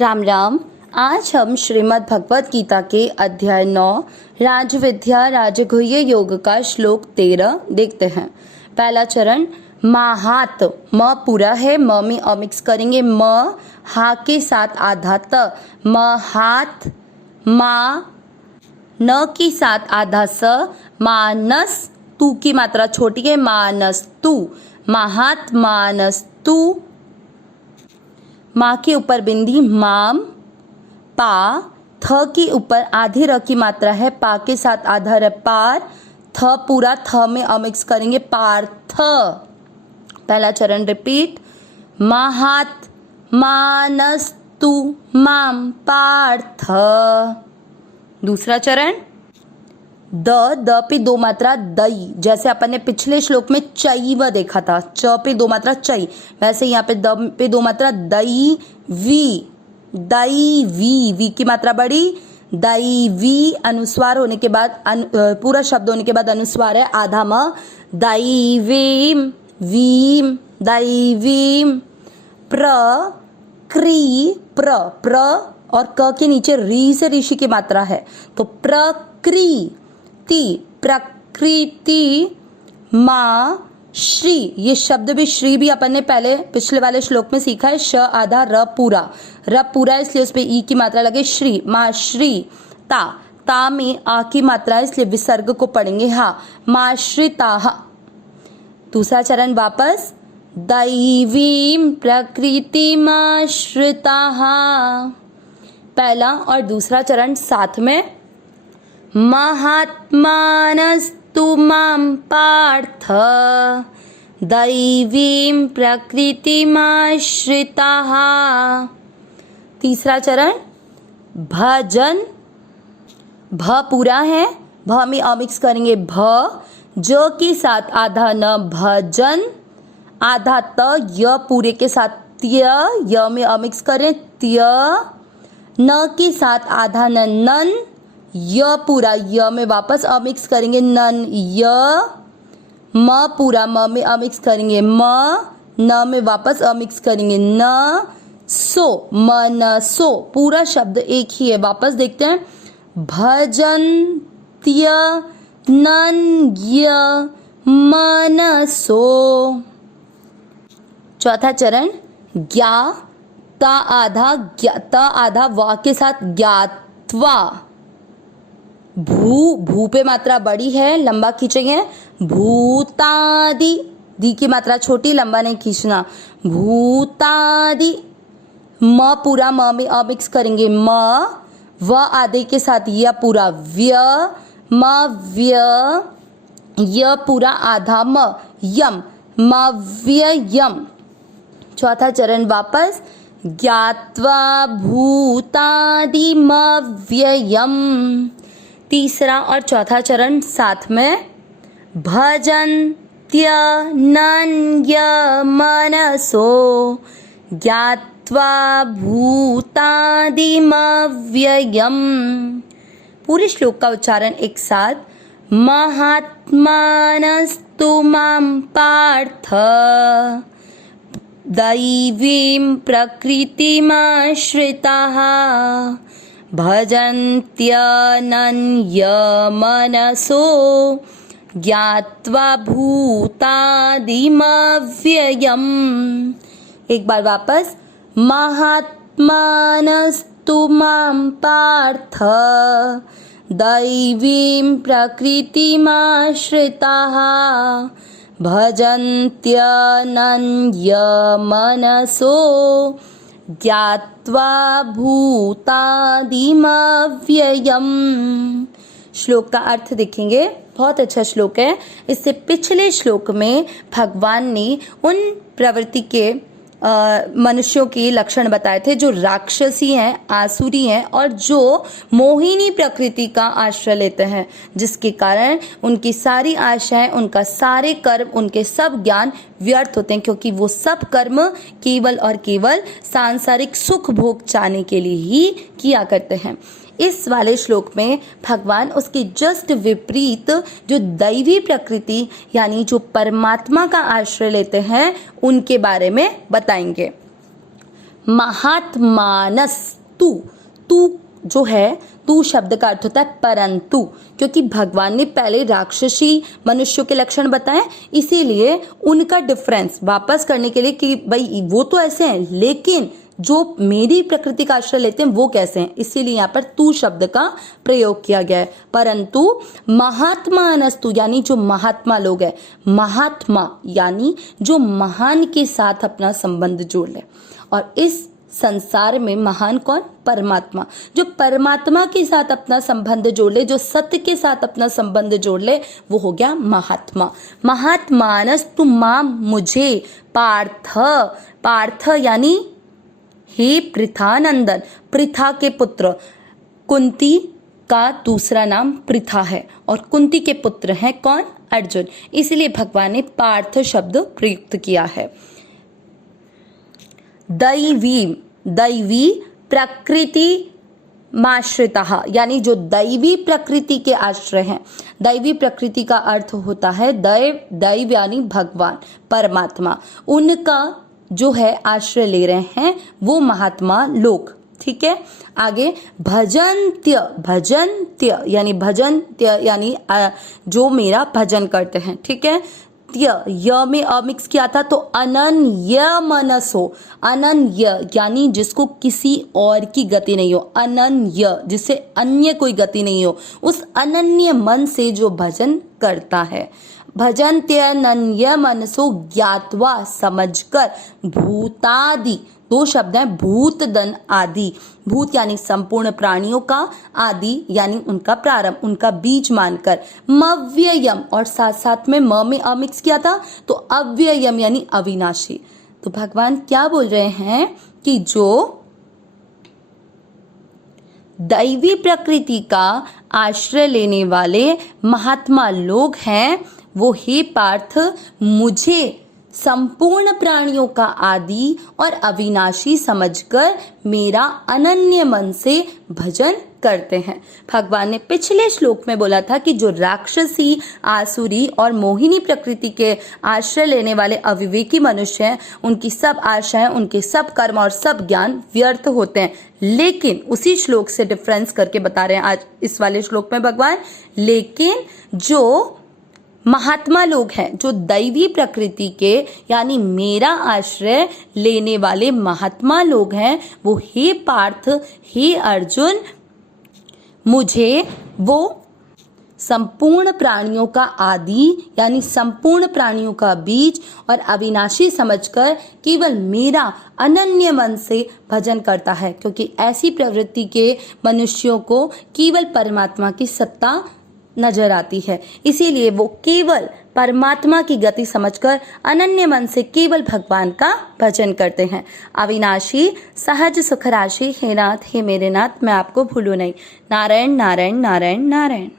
राम राम। आज हम श्रीमद् भगवत गीता के अध्याय 9 राजविद्या राजगुह्य योग का श्लोक 13 देखते हैं। पहला चरण महात, म पूरा है, म में अ मिक्स करेंगे, म हा के साथ आधा त, महात, मा न के साथ आधा स, मानस, तू की मात्रा छोटी है, मानस तू, महात मानस तू, माँ के ऊपर बिंदी माम, पा, थ के ऊपर आधे र की मात्रा है, पा के साथ आधा र, पार, थ पूरा, थ में अमिक्स करेंगे, पार्थ। पहला चरण रिपीट, महात मानस्तु माम पार्थ। दूसरा चरण द पे दो मात्रा दई, जैसे अपन ने पिछले श्लोक में चैव देखा था, च पे दो मात्रा चई, वैसे यहाँ पे द पे दो मात्रा दई वी, दई वी की मात्रा बड़ी, दई वी अनुस्वार होने के बाद पूरा शब्द होने के बाद अनुस्वार है, आधा म, दैवीम वीम दैवीम, प्र क्री प्र और क के नीचे री से ऋषि की मात्रा है, तो प्रकृति प्रकृति, माँ श्री, ये शब्द भी श्री भी अपन ने पहले पिछले वाले श्लोक में सीखा है, श आधा र पूरा इसलिए उस पे ई की मात्रा लगे, श्री, माँ श्री, ता में आ की मात्रा है इसलिए विसर्ग को पढ़ेंगे हा, माश्रिता। दूसरा चरण वापस, दैवीं प्रकृतिमाश्रिता, पहला और दूसरा चरण साथ में, महात्मानस्तु मां पार्थ दैवीं प्रकृतिमाश्रिताः। तीसरा चरण भजन, भ पूरा है, भ में अमिक्स करेंगे, भ ज के साथ आधा न, भजन, आधा त, य पूरे के साथ त्य, य में अमिक्स करें, त्य, न के साथ आधा न, नन, य पूरा, य में वापस अमिक्स करेंगे, नन, य, म पूरा, म में अमिक्स करेंगे, म, न में वापस अमिक्स करेंगे, न, सो, मन सो, पूरा शब्द एक ही है। वापस देखते हैं, भजन त्य नन य मन सो। चौथा चरण ज्ञा, ता आधा वा के साथ ज्ञात्वा, भू पे मात्रा बड़ी है, लंबा खींचेंगे, भूतादि, दी की मात्रा छोटी, लंबा नहीं खींचना, भूतादि, म पूरा, म में अमिक्स करेंगे, म, व आधे के साथ य पूरा, व्य, म व्य, य पूरा आधा म, यम, मव्ययम। चौथा चरण वापस, ज्ञात्वा भूतादिमव्ययम। तीसरा और चौथा चरण साथ में, भजन्त्यनन्य मनसो ज्ञात्वा भूतादिमव्ययम। पूरे श्लोक का उच्चारण एक साथ, महात्मानस्तु मां पार्थ दैवीं प्रकृतिमाश्रिताः भजन्त्यनन्यमनसो ज्ञात्वा भूतादिमव्ययम्। एक बार वापस, महात्मानस्तु मां पार्थ दैवीं प्रकृतिमाश्रिताः भजन्त्यनन्यमनसो ज्ञात्वा भूतादिमव्ययम्। श्लोक का अर्थ देखेंगे, बहुत अच्छा श्लोक है। इससे पिछले श्लोक में भगवान ने उन प्रवृत्ति के मनुष्यों के लक्षण बताए थे जो राक्षसी हैं, आसुरी हैं और जो मोहिनी प्रकृति का आश्रय लेते हैं, जिसके कारण उनकी सारी आशाएं, उनका सारे कर्म, उनके सब ज्ञान व्यर्थ होते हैं, क्योंकि वो सब कर्म केवल और केवल सांसारिक सुख भोग चाहने के लिए ही किया करते हैं। इस वाले श्लोक में भगवान उसके जस्ट विपरीत जो दैवी प्रकृति यानी जो परमात्मा का आश्रय लेते हैं उनके बारे में बताएंगे। महात्मानस्तु, तू जो है तू शब्द का अर्थ होता है परंतु, क्योंकि भगवान ने पहले राक्षसी मनुष्यों के लक्षण बताए, इसीलिए उनका डिफरेंस वापस करने के लिए कि भाई वो तो ऐसे हैं लेकिन जो मेरी प्रकृति का आश्रय लेते हैं वो कैसे हैं, इसीलिए यहाँ पर तू शब्द का प्रयोग किया गया है। परंतु महात्मानस्तु यानी जो महात्मा लोग हैं, महात्मा यानी जो महान के साथ अपना संबंध जोड़ ले, और इस संसार में महान कौन? परमात्मा। जो परमात्मा के साथ अपना संबंध जोड़ ले, जो सत्य के साथ अपना संबंध जोड़ ले, वो हो गया महात्मा। महात्मानस्तु माम मुझे, पार्थ, पार्थ यानी हे पृथानंदन, पृथा के पुत्र, कुंती का दूसरा नाम पृथा है और कुंती के पुत्र हैं कौन? अर्जुन, इसलिए भगवान ने पार्थ शब्द प्रयुक्त किया है। दैवी, दैवी प्रकृति माश्रिता यानी जो दैवी प्रकृति के आश्रय हैं। दैवी प्रकृति का अर्थ होता है दैव, दैव यानी भगवान, परमात्मा, उनका जो है आश्रय ले रहे हैं वो महात्मा लोग। ठीक है, आगे भजन्त्य, भजन्त्य यानी भजन्त्य यानी जो मेरा भजन करते हैं। ठीक है, य में अमिक्स किया था तो अनन्य मनसो, अनन्य यानी जिसको किसी और की गति नहीं हो, अनन्य जिसे अन्य कोई गति नहीं हो, उस अनन्य मन से जो भजन करता है। भजन्त्यनन्य मनसो ज्ञात्वा समझकर, भूतादि, दो शब्द हैं, भूत दन आदि, भूत यानी संपूर्ण प्राणियों का, आदि यानी उनका प्रारंभ, उनका बीज मानकर, मव्ययम और साथ साथ में म में अमिक्स किया था तो अव्ययम यानी अविनाशी। तो भगवान क्या बोल रहे हैं कि जो दैवी प्रकृति का आश्रय लेने वाले महात्मा लोग हैं वो हे पार्थ मुझे संपूर्ण प्राणियों का आदि और अविनाशी समझकर मेरा अनन्य मन से भजन करते हैं। भगवान ने पिछले श्लोक में बोला था कि जो राक्षसी, आसुरी और मोहिनी प्रकृति के आश्रय लेने वाले अविवेकी मनुष्य हैं उनकी सब आशाएं, उनके सब कर्म और सब ज्ञान व्यर्थ होते हैं। लेकिन उसी श्लोक से डिफरेंस करके बता रहे हैं आज इस वाले श्लोक में भगवान, लेकिन जो महात्मा लोग हैं, जो दैवी प्रकृति के यानी मेरा आश्रय लेने वाले महात्मा लोग हैं, वो हे पार्थ, हे अर्जुन, मुझे वो संपूर्ण प्राणियों का आदि यानी संपूर्ण प्राणियों का बीज और अविनाशी समझकर केवल मेरा अनन्य मन से भजन करता है, क्योंकि ऐसी प्रवृत्ति के मनुष्यों को केवल परमात्मा की सत्ता नजर आती है, इसीलिए वो केवल परमात्मा की गति समझकर अनन्य मन से केवल भगवान का भजन करते हैं। अविनाशी सहज सुख राशि हे नाथ, हे मेरे नाथ, मैं आपको भूलूं नहीं। नारायण नारायण नारायण नारायण।